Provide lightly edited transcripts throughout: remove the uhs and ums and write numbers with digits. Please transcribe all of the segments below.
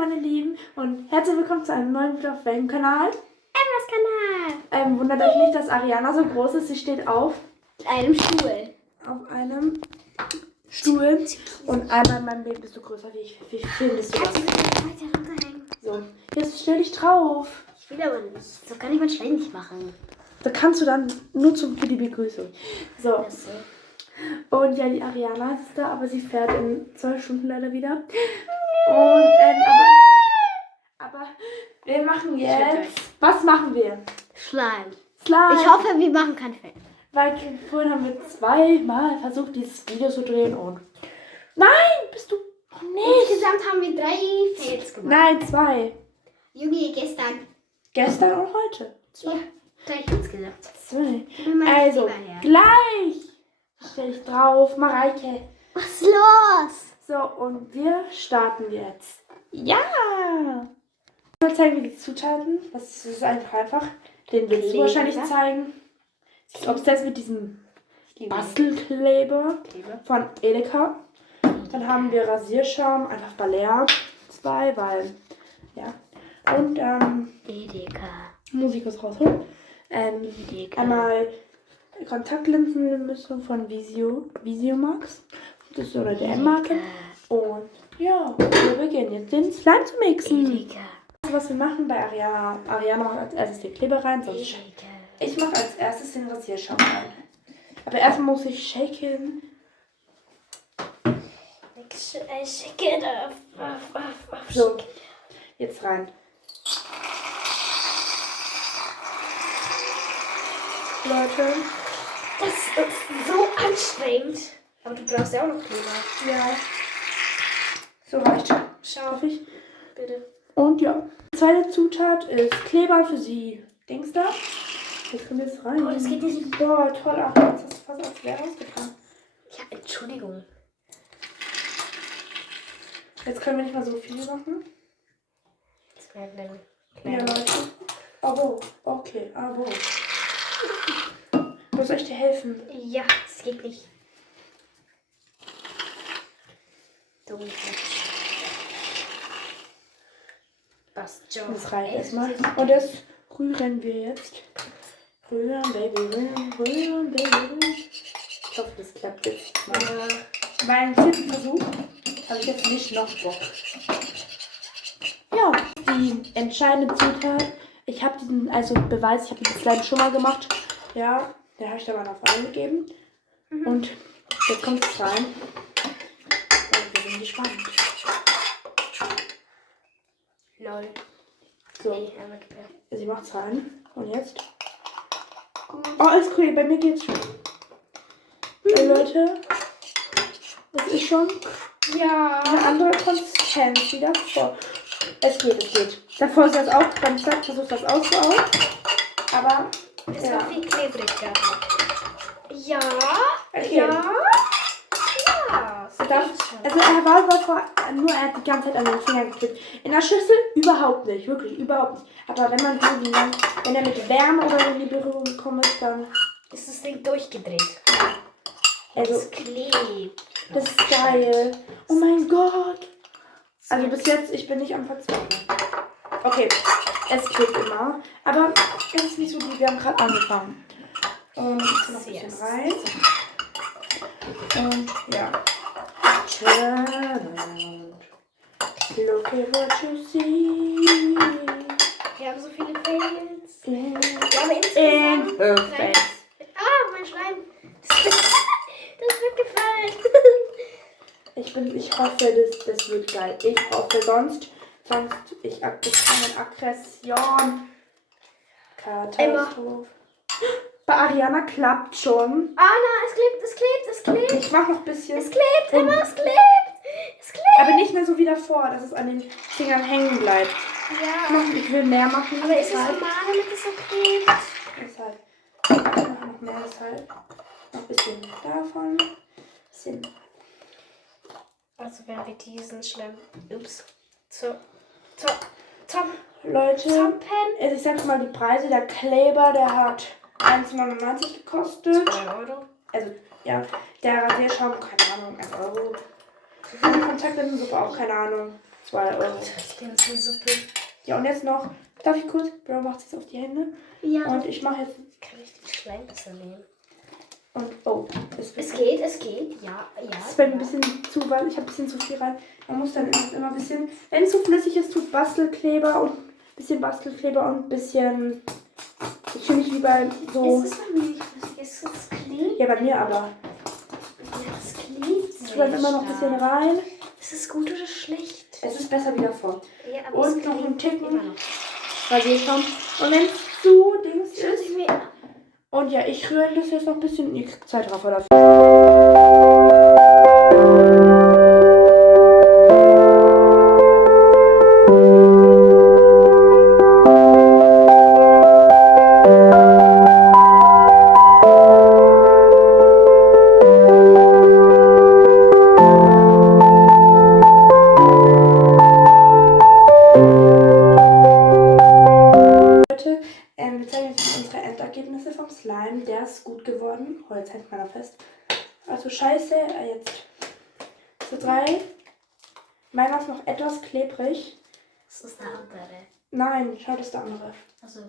meine Lieben und herzlich willkommen zu einem neuen Video auf welchem Kanal? Emmas Kanal. Wundert euch nicht, dass Ariana so groß ist. Sie steht auf Einem Stuhl. einem Stuhl und einmal in meinem Leben bist du größer wie ich. Wie findest du das? Kannst du bitte weiter runterhängen? So, jetzt stell dich drauf. Ich will aber nicht. So kann ich man ständig machen. Da kannst du dann nur für die Begrüßung. So. Das so. Und ja, die Ariana ist da, aber sie fährt in 2 Stunden leider wieder. Und, aber wir machen jetzt... Was machen wir? Slime. Slime. Ich hoffe, wir machen kein Fell. Weil vorhin haben wir 2-mal versucht, dieses Video zu drehen und... Nein, bist du nicht. Insgesamt haben wir 3 Fails gemacht. Nein, 2. Junge, gestern. Gestern und heute. Ja, 3 insgesamt. 2. Mein Also, Lieber Herr. gleich stell dich drauf, Mareike. Was ist los? So, und wir starten jetzt. Ja! Ich will zeigen, wie die Zutaten. Das ist einfach. Den willst du Kleber. wahrscheinlich zeigen. Sie ist obsessed mit diesem Bastelkleber von Edeka. Dann haben wir Rasierschaum, einfach Balea 2, weil, ja. Und Edeka. muss ich was rausholen. Edeka. Einmal Kontaktlinsenmischung von Visiomax. Das ist so eine DM-Marke. Und ja, wir beginnen jetzt den Slime zu mixen. Edeka. Was wir machen bei Ariana. Ariana macht als erstes den Kleber rein, sonst Edeka. ich mache als erstes den Rasierschaum rein. Aber erstmal muss ich shaken. I shake it off. So, jetzt rein. Leute, Das ist so anstrengend. Aber du brauchst ja auch noch Kleber. ja. So reicht. Schau, Hoffe ich. bitte. Und ja. Die zweite Zutat ist Kleber für sie. Dings da. Jetzt kommt jetzt rein. Oh, das geht nicht. Boah, toll. Ach, jetzt hast du fast aufs Leer rausgetan. Ja, Entschuldigung. Jetzt können wir nicht mal so viel machen. Das wäre dann Ja, klein. Leute. Aber, okay, aber. Wo soll ich dir helfen? Ja, es geht nicht. So nicht. Passt schon. Das reicht erstmal. Und das rühren wir jetzt. Rühren, Baby, rühren, Baby, rühren. Ich hoffe, das klappt jetzt mal. Meinen 4. Versuch habe ich jetzt nicht noch Bock. Ja, die entscheidende Zutat. Ich habe diesen, also Beweis, ich habe diesen Slime schon mal gemacht. Ja, den habe ich da mal auf eingegeben. Und jetzt kommt es rein. Und wir sind gespannt. Lol. So, Nee, einmal quer. sie macht's rein. Und jetzt? Oh, ist cool, bei mir geht's schon. Ey, Leute, das ist schon Ja. eine andere Konsistenz wie davor. Es geht. Davor ist das auch Konzept, versucht das auszuhauen. Aber, Es ja. war viel klebriger. Ja. Okay. Ja. Ja. Er darf, also er war nur, er hat die ganze Zeit an den Fingern geklebt. In der Schüssel überhaupt nicht, wirklich überhaupt nicht. Aber wenn man irgendwie wenn er mit Wärme oder so in die Berührung gekommen ist, dann, Ist das Ding durchgedreht? also, Es klebt. das ist geil. Oh mein Gott. Also bis jetzt, ich bin nicht am Verzweifeln. Okay, es klebt immer. Aber es ist nicht so gut, wir haben gerade angefangen. Und ich noch ein bisschen rein. Und ja. Turn. Look at what you see. Wir haben so viele Fails. In Ja, aber insgesamt. her Nein. face. Ah, mein Schleim. Das wird gefallen. Ich hoffe, das wird geil. Ich hoffe, sonst ich bekomme Aggression. Katastrophe. Bei Ariana klappt schon. Anna, es klebt. Ich mach noch ein bisschen. Es klebt, Und- Emma, es klebt. Es klebt. Aber nicht mehr so wie davor, dass es an den Fingern hängen bleibt. Ja. Ich will mehr machen. Aber ist es deshalb. normal, damit es so klebt? Deshalb. Ich mache noch mehr, deshalb. Noch ein bisschen davon. Bisschen. Also wenn wir diesen Schleim. Ups. Zum Leute, also ich sag mal die Preise. Der Kleber, der hat 1,99 gekostet. 2 Euro. Also, der Rasierschaum, keine Ahnung, 1 Euro. Und die Kontaktlinsensuppe auch, keine Ahnung. 2 Euro. Die ganze Suppe. Ja, und jetzt noch, darf ich kurz? Bro macht es jetzt auf die Hände. Ja. Und ich mache jetzt, Kann ich den Schleim besser nehmen? und oh, Es geht. Ja. das fällt ein bisschen zu, weil ich habe ein bisschen zu viel rein. Man muss dann immer ein bisschen, wenn es zu flüssig ist, tut Bastelkleber und ein bisschen ich fühle mich wie bei so, Ist es bei mir nicht flüssig? Ist es klebt? ja bei mir aber. Ja, es klebt. Ich tue dann immer noch ein bisschen rein. Ist es gut oder schlecht? Es ist besser wie davor. Ja, aber Und es noch ein klebt Ticken. immer noch. Rasierschwamm. Und wenn es zu Dings Schaut ist. sich mir Und ja, ich rühre das jetzt noch ein bisschen. Ihr kriegt Zeitraffer dafür. Wir zeigen jetzt unsere Endergebnisse vom Slime. Der ist gut geworden. Oh, jetzt hängt meiner fest. Also scheiße, jetzt so 3. Meiner ist noch etwas klebrig. Das ist der andere. Nein, schau, das ist der andere. Also.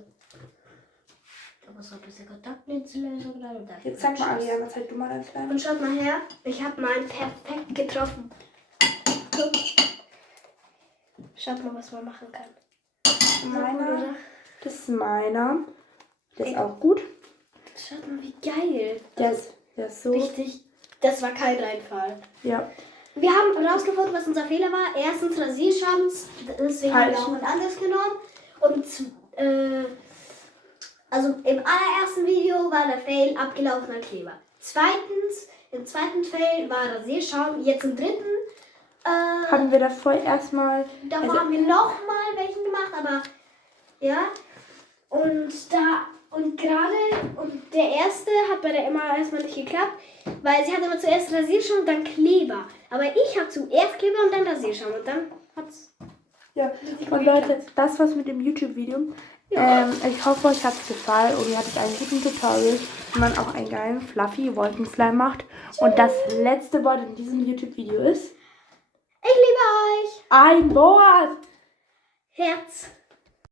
Aber so ein bisschen Kontaktlinsenlösung rein. Jetzt zeig mal, Ariana, zeig du mal dein Slime. Und schaut mal her, ich habe meinen perfekt getroffen. Schaut mal, was man machen kann. Meiner, das ist meiner. Der ist auch gut. Schaut mal, wie geil. Der ist so. Richtig. Das war kein Reinfall. Ja. Wir haben herausgefunden, was unser Fehler war. Erstens Rasierschaum, deswegen haben wir auch Falschen. was anderes genommen. Und also im allerersten Video war der Fail abgelaufener Kleber. Zweitens, im zweiten Fail war Rasierschaum. Jetzt im dritten Haben wir davor erstmal. davor haben wir nochmal welchen gemacht, aber ja. Und der erste hat bei der Emma erstmal nicht geklappt, weil sie hat immer zuerst Rasierschaum und dann Kleber. Aber ich habe zuerst Kleber und dann Rasierschaum und dann hat's. Ja. Und Leute, das war's mit dem YouTube-Video. Ja. Ich hoffe, euch hat es gefallen und ihr hattet einen guten Tutorial, wie man auch einen geilen Fluffy Wolkenslime macht. Und das letzte Wort in diesem YouTube-Video ist Ich liebe euch. ein Wort. Herz.